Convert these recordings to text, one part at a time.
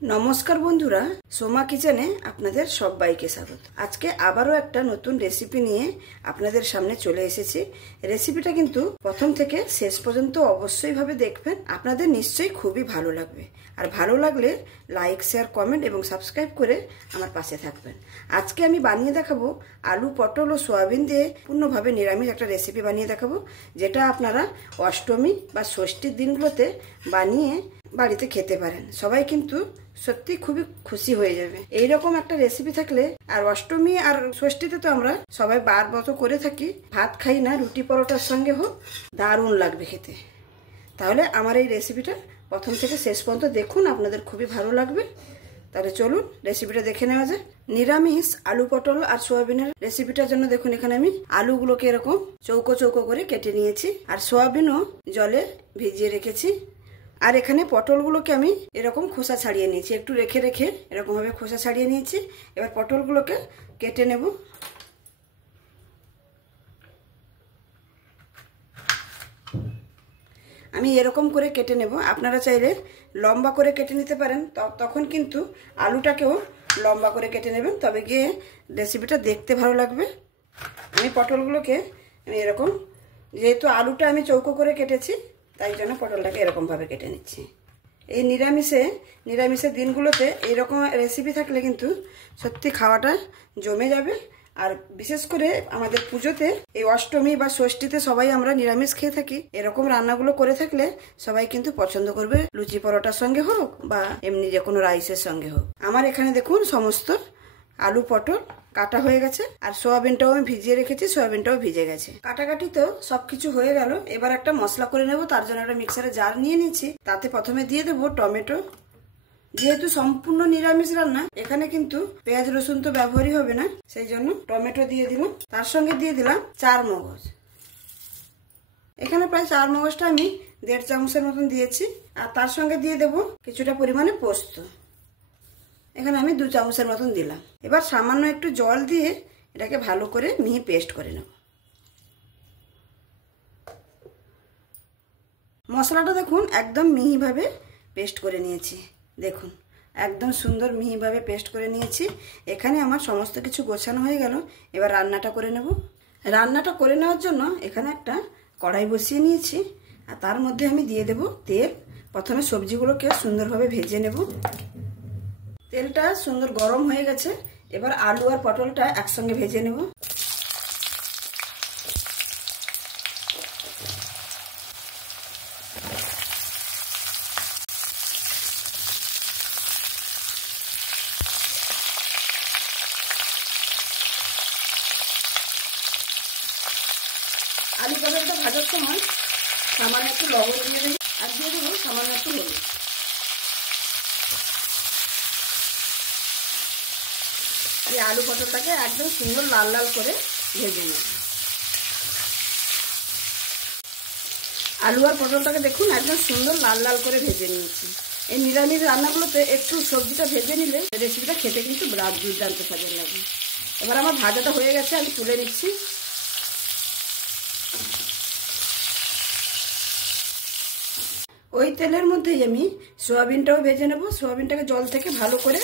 নমস্কার বন্ধুরা, সোমা কিচেনে আপনাদের সবাইকে স্বাগত। আজকে আবারও একটা নতুন রেসিপি নিয়ে আপনাদের সামনে চলে এসেছি। রেসিপিটা কিন্তু প্রথম থেকে শেষ পর্যন্ত অবশ্যই ভাবে দেখবেন, আপনাদের নিশ্চয়ই খুবই ভালো লাগবে। আর ভালো লাগলে লাইক, শেয়ার, কমেন্ট এবং সাবস্ক্রাইব করে আমার পাশে থাকবেন। আজকে আমি বানিয়ে দেখাবো আলু, পটল ও সয়াবিন দিয়ে পূর্ণভাবে নিরামিষ একটা রেসিপি বানিয়ে দেখাবো, যেটা আপনারা অষ্টমী বা ষষ্ঠীর দিনগুলোতে বানিয়ে বাড়িতে খেতে পারেন। সবাই কিন্তু সত্যি খুবই খুশি হয়ে যাবে এইরকম একটা রেসিপি থাকলে। আর অষ্টমী আর ষষ্ঠীতে তো আমরা সবাই বার মতো করে থাকি, ভাত খাই না, রুটি পরোটার সঙ্গে হোক, দারুণ লাগবে খেতে। তাহলে আমার এই রেসিপিটা প্রথম থেকে শেষ পর্যন্ত দেখুন, আপনাদের খুবই ভালো লাগবে। তাহলে চলুন রেসিপিটা দেখে নেওয়া যায়। নিরামিষ আলু, পটল আর সোয়াবিনের রেসিপিটার জন্য দেখুন এখানে আমি আলুগুলোকে এরকম চৌকো চৌকো করে কেটে নিয়েছি, আর সোয়াবিনও জলে ভিজিয়ে রেখেছি। আর এখানে পটলগুলোকে আমি এরকম খোসা ছাড়িয়ে নিয়েছি, একটু রেখে রেখে এরকম ভাবে খোসা ছাড়িয়ে নিয়েছি। এবার পটলগুলোকে কেটে নেব। আমি এরকম করে কেটে নেব। আপনারা চাইলে লম্বা করে কেটে নিতে পারেন, তখন কিন্তু আলুটাকেও লম্বা করে কেটে নেবেন, তবে গিয়ে রেসিপিটা দেখতে ভালো লাগবে। আমি পটলগুলোকে এরকম, যেহেতু আলুটা আমি চৌকো করে কেটেছি, তাই জন্য পটলটাকে এরকমভাবে কেটে নিচ্ছি। এই নিরামিষের দিনগুলোতে এইরকম রেসিপি থাকলে কিন্তু সত্যি খাওয়াটা জমে যাবে। আর বিশেষ করে আমাদের পুজোতে, এই অষ্টমী বা ষষ্ঠীতে সবাই আমরা নিরামিষ খেয়ে থাকি। এরকম রান্নাগুলো করে থাকলে সবাই কিন্তু পছন্দ করবে, লুচি পরোটার সঙ্গে হোক বা এমনি যে কোনো রাইসের সঙ্গে হোক। আমার এখানে দেখুন সমস্ত আলু, পটল কাটা হয়ে গেছে, আর সোয়াবিনটাও আমি ভিজিয়ে রেখেছি, সোয়াবিনটাও ভিজে গেছে। কাটাকাটি তো সবকিছু হয়ে গেল। এবার একটা মশলা করে নেব, তার জন্য একটা মিক্সারে জার নিয়ে নিচ্ছি। তাতে প্রথমে দিয়ে দেবো টমেটো। যেহেতু সম্পূর্ণ নিরামিষ রান্না, এখানে কিন্তু পেঁয়াজ রসুন তো ব্যবহারই হবে না, সেই জন্য টমেটো দিয়ে দিলাম। তার সঙ্গে দিয়ে দিলাম 4 মগজ। এখানে প্রায় 4 মগজটা আমি 1.5 চামচের মতন দিয়েছি। আর তার সঙ্গে দিয়ে দেব কিছুটা পরিমাণে পোস্ত, এখানে আমি 2 চামচের মতন দিলাম। এবার সামান্য একটু জল দিয়ে এটাকে ভালো করে মিহি পেস্ট করে নেব। মশলাটা দেখুন একদম মিহিভাবে পেস্ট করে নিয়েছি। দেখুন একদম সুন্দর মিহিভাবে পেস্ট করে নিয়েছি। এখানে আমার সমস্ত কিছু গোছানো হয়ে গেল। এবার রান্নাটা করে নেব। রান্নাটা করে নেওয়ার জন্য এখানে একটা কড়াই বসিয়ে নিয়েছি, আর তার মধ্যে আমি দিয়ে দেব তেল। প্রথমে সবজিগুলোকে সুন্দরভাবে ভেজে নেব। তেলটা সুন্দর গরম হয়ে গেছে। এবার আলু আর পটলটা একসঙ্গে ভেজে নেব। আলু পটলটা ভাজার সময় সামান্য একটু লবণ দিয়ে দেবো, আর দিয়ে দেবো সামান্য একটু হলুদ। এই আলু পটলটাকে একদম সুন্দর লাল লাল করে ভেজে নেব। আলু আর পটলটাকে দেখুন একদম সুন্দর লাল লাল করে ভেজে নিয়েছি। এই নিরামিষ রান্নাগুলোতে একটু সবজিটা ভেজে নিলে রেসিপিটা খেতে কিন্তু দুর্দান্ত স্বাদের লাগে। এবার আমার ভাজাটা হয়ে গেছে, আমি তুলে নিচ্ছি। ওই তেলের মধ্যেই আমি সোয়াবিনটাও ভেজে নেব। সোয়াবিনটাকে জল থেকে ভালো করে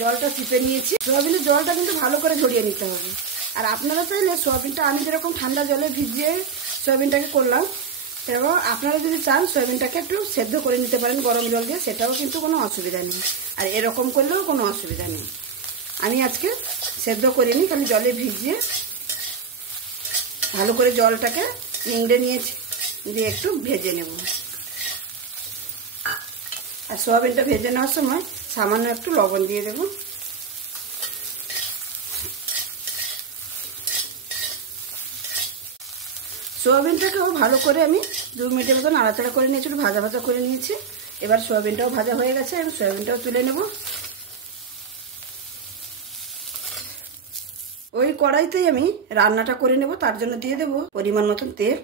জলটা চিপে নিয়েছি। সোয়াবিনের জলটা কিন্তু ভালো করে ঝরিয়ে নিতে হবে। আর আপনারা চাইলে সোয়াবিনটা, আমি যেরকম ঠান্ডা জলে ভিজিয়ে সোয়াবিনটাকে করলাম, এবং আপনারা যদি চান সোয়াবিনটাকে একটু সেদ্ধ করে নিতে পারেন গরম জল দিয়ে, সেটাও কিন্তু কোনো অসুবিধা নেই। আর এরকম করলেও কোনো অসুবিধা নেই। আমি আজকে সেদ্ধ করিনি, খালি জলে ভিজিয়ে ভালো করে জলটাকে নিংড়ে নিয়েছি, দিয়ে একটু ভেজে নেব। আর সোয়াবিনটা ভেজে নেওয়ার সময় সামান্য একটু লবণ দিয়ে দেব। সোয়াবিনটাকেও ভালো করে আমি 2 মিনিটের মতো নাড়াচাড়া করে নিয়েছি, একটু ভাজা ভাজা করে নিয়েছি। এবার সোয়াবিনটাও ভাজা হয়ে গেছে, এবং সোয়াবিনটাও তুলে নেব। ওই কড়াইতেই আমি রান্নাটা করে নেব, তার জন্য দিয়ে দেব পরিমাণ মতন তেল।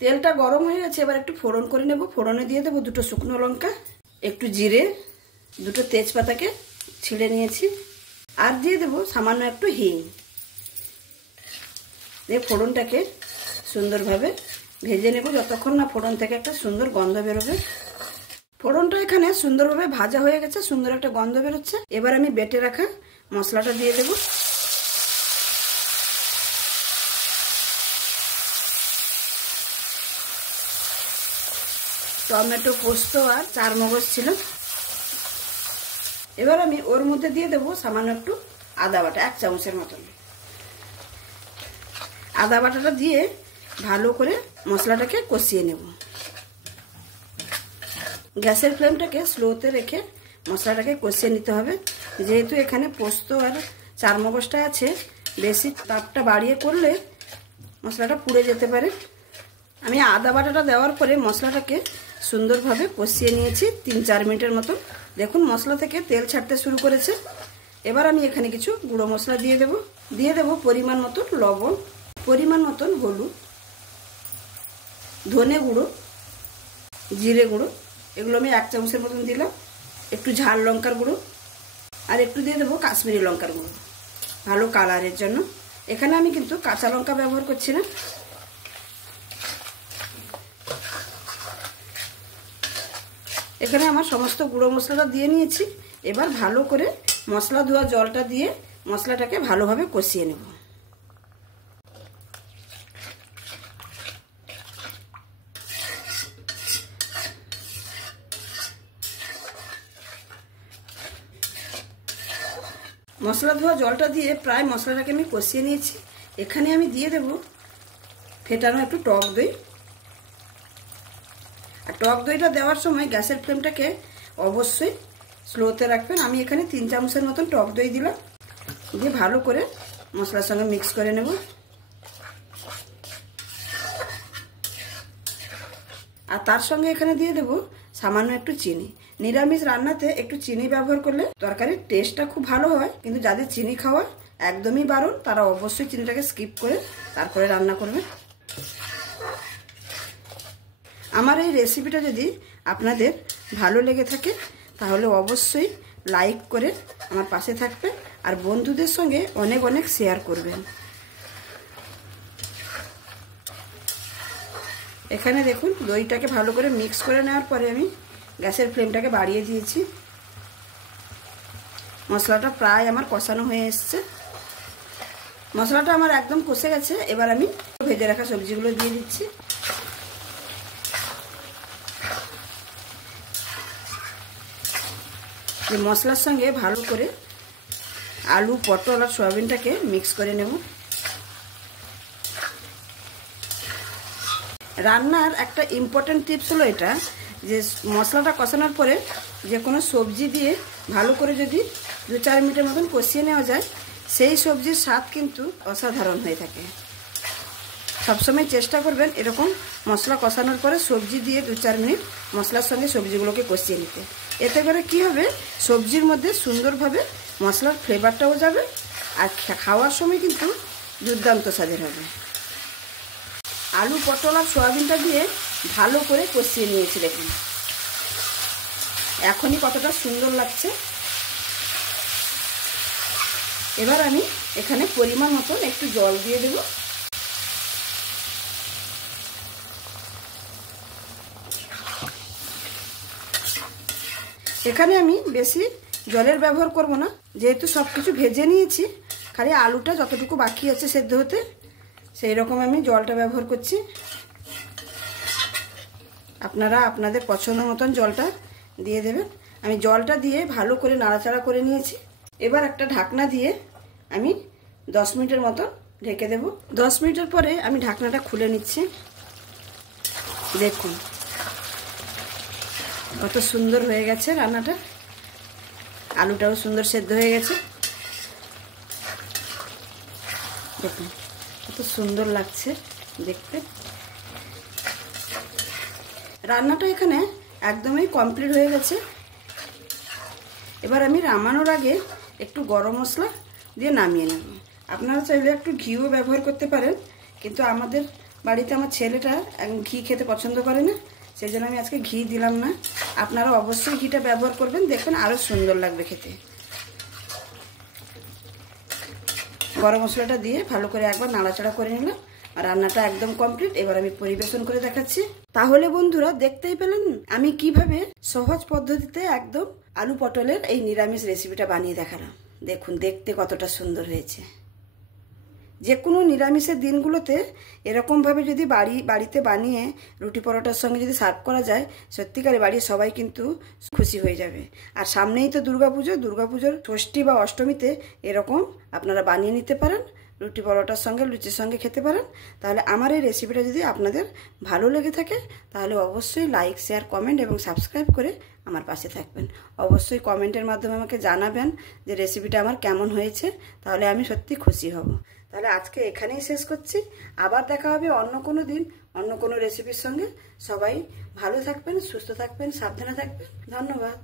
তেলটা গরম হয়ে গেছে, এবার একটু ফোড়ন করে নেব। ফোড়নে দিয়ে দেবো 2 শুকনো লঙ্কা, একটু জিরে, 2 তেজপাতাকে ছিঁড়ে নিয়েছি, আর দিয়ে দেবো সামান্য একটু হিং। দিয়ে ফোড়নটাকে সুন্দরভাবে ভেজে নেব যতক্ষণ না ফোড়ন থেকে একটা সুন্দর গন্ধ বেরোবে। ফোড়নটা এখানে সুন্দরভাবে ভাজা হয়ে গেছে, সুন্দর একটা গন্ধ বেরোচ্ছে। এবার আমি বেটে রাখা মশলাটা দিয়ে দেব। টমেটো, পোস্ত আর চারমগজ ছিল। এবার আমি ওর মধ্যে দিয়ে দেবো সামান্য একটু আদা বাটা, 1 চামচের মতন। আদা বাটাটা দিয়ে ভালো করে মশলাটাকে কষিয়ে নেব। গ্যাসের ফ্লেমটাকে স্লোতে রেখে মশলাটাকে কষিয়ে নিতে হবে। যেহেতু এখানে পোস্ত আর চারমগজটা আছে, বেশি তাপটা বাড়িয়ে করলে মশলাটা পুড়ে যেতে পারে। আমি আদা বাটাটা দেওয়ার পরে মশলাটাকে সুন্দরভাবে কষিয়ে নিয়েছি 3-4 মিনিটের মতো। দেখুন মশলা থেকে তেল ছাড়তে শুরু করেছে। এবার আমি এখানে কিছু গুঁড়ো মশলা দিয়ে দেব। পরিমাণ মতন লবণ, পরিমাণ মতন হলুদ, ধনে গুঁড়ো, জিরে গুঁড়ো, এগুলো আমি 1 চামচের মতন দিলাম। একটু ঝাল লঙ্কার গুঁড়ো আর একটু দিয়ে দেবো কাশ্মীরি লঙ্কার গুঁড়ো, ভালো কালারের জন্য। এখানে আমি কিন্তু কাঁচা লঙ্কা ব্যবহার করছি না। এখানে আমার সমস্ত গুঁড়ো মশলাটা দিয়ে নিয়েছি। এবার ভালো করে মশলা ধোয়া জলটা দিয়ে মশলাটাকে ভালোভাবে কষিয়ে নেব। মশলা ধোয়া জলটা দিয়ে প্রায় মশলাটাকে আমি কষিয়ে নিয়েছি। এখানে আমি দিয়ে দেব ফেটানো একটু টক দই। আর টক দইটা দেওয়ার সময় গ্যাসের ফ্লেমটাকে অবশ্যই স্লোতে রাখবেন। আমি এখানে 3 চামচের মতন টক দই দিলাম, দিয়ে ভালো করে মশলার সঙ্গে মিক্স করে নেব। আর তার সঙ্গে এখানে দিয়ে দেব সামান্য একটু চিনি। নিরামিষ রান্নাতে একটু চিনি ব্যবহার করলে তরকারির টেস্টটা খুব ভালো হয়, কিন্তু যাদের চিনি খাওয়া একদমই বারণ তারা অবশ্যই চিনিটাকে স্কিপ করে তারপরে রান্না করবে। আমার এই রেসিপিটা যদি আপনাদের ভালো লেগে থাকে তাহলে অবশ্যই লাইক করে আমার পাশে থাকবেন আর বন্ধুদের সঙ্গে অনেক অনেক শেয়ার করবেন। এখানে দেখুন দইটাকে ভালো করে মিক্স করে নেওয়ার পরে আমি গ্যাসের ফ্লেমটাকে বাড়িয়ে দিয়েছি। মশলাটা প্রায় আমার কষানো হয়ে এসছে। মশলাটা আমার একদম কষে গেছে। এবার আমি ভেজে রাখা সবজিগুলো দিয়ে দিচ্ছি। এই মশলার সঙ্গে ভালো করে আলু, পটল আর সয়াবিনটাকে মিক্স করে নেব। রান্নার একটা ইম্পর্টেন্ট টিপস হলো এটা, যে মশলাটা কষানোর পরে যে কোনো সবজি দিয়ে ভালো করে যদি 2-4 মিনিটের মতন কষিয়ে নেওয়া যায়, সেই সবজির স্বাদ কিন্তু অসাধারণ হয়ে থাকে। সবসময় চেষ্টা করবেন এরকম মশলা কষানোর পরে সবজি দিয়ে 2-4 মিনিট মশলার সঙ্গে সবজিগুলোকে কষিয়ে নিতে। এতে করে কি হবে, সবজির মধ্যে সুন্দরভাবে মশলার ফ্লেভারটাও যাবে আর খাওয়ার সময় কিন্তু দুর্দান্ত স্বাদের হবে। আলু, পটল আর সয়াবিনটা দিয়ে ভালো করে কষিয়ে নিয়েছি। দেখুন এখনই কতটা সুন্দর লাগছে। এবার আমি এখানে পরিমাণ মতন একটু জল দিয়ে দেব। এখানে আমি বেশি জলের ব্যবহার করব না, যেহেতু সব কিছু ভেজে নিয়েছি। খালি আলুটা যতটুকু বাকি আছে সেদ্ধ হতে, সেই রকম আমি জলটা ব্যবহার করছি। আপনারা আপনাদের পছন্দ মতন জলটা দিয়ে দেবেন। আমি জলটা দিয়ে ভালো করে নাড়াচাড়া করে নিয়েছি। এবার একটা ঢাকনা দিয়ে আমি 10 মিনিটের মতো ঢেকে দেব। 10 মিনিটের পরে আমি ঢাকনাটা খুলে নিচ্ছি। দেখুন কত সুন্দর হয়ে গেছে রান্নাটা। আলুটাও সুন্দর সেদ্ধ হয়ে গেছে। দেখুন কত সুন্দর লাগছে দেখতে। রান্নাটা এখানে একদমই কমপ্লিট হয়ে গেছে। এবার আমি নামানোর আগে একটু গরম মশলা দিয়ে নামিয়ে নেব। আপনারা চাইলে একটু ঘিও ব্যবহার করতে পারেন, কিন্তু আমাদের বাড়িতে আমার ছেলেটা ঘি খেতে পছন্দ করে না, সেই জন্য আমি আজকে ঘি দিলাম না। আপনারা অবশ্যই ঘিটা ব্যবহার করবেন, দেখবেন আরও সুন্দর লাগবে খেতে। গরম মশলাটা দিয়ে ভালো করে একবার নাড়াচাড়া করে নিলাম। আর রান্নাটা একদম কমপ্লিট। এবার আমি পরিবেশন করে দেখাচ্ছি। তাহলে বন্ধুরা দেখতেই পেলেন আমি কিভাবে সহজ পদ্ধতিতে একদম আলু পটলের এই নিরামিষ রেসিপিটা বানিয়ে দেখালাম। দেখুন দেখতে কতটা সুন্দর হয়েছে। যে কোনো নিরামিষের দিনগুলোতে এরকমভাবে যদি বাড়িতে বানিয়ে রুটি পরোটার সঙ্গে যদি সার্ভ করা যায়, সত্যিকারে বাড়ির সবাই কিন্তু খুশি হয়ে যাবে। আর সামনেই তো দুর্গাপুজোর ষষ্ঠী বা অষ্টমীতে এরকম আপনারা বানিয়ে নিতে পারেন, রুটি পরোটার সঙ্গে লুচির সঙ্গে খেতে পারেন। তাহলে আমার এই রেসিপিটা যদি আপনাদের ভালো লেগে থাকে তাহলে অবশ্যই লাইক, শেয়ার, কমেন্ট এবং সাবস্ক্রাইব করে আমার পাশে থাকবেন। অবশ্যই কমেন্টের মাধ্যমে আমাকে জানাবেন যে রেসিপিটা আমার কেমন হয়েছে, তাহলে আমি সত্যি খুশি হব। তাহলে আজকে এখানেই শেষ করছি। আবার দেখা হবে অন্য কোনো দিন অন্য কোনো রেসিপির সঙ্গে। সবাই ভালো থাকবেন, সুস্থ থাকবেন, সাবধানে থাকবেন। ধন্যবাদ।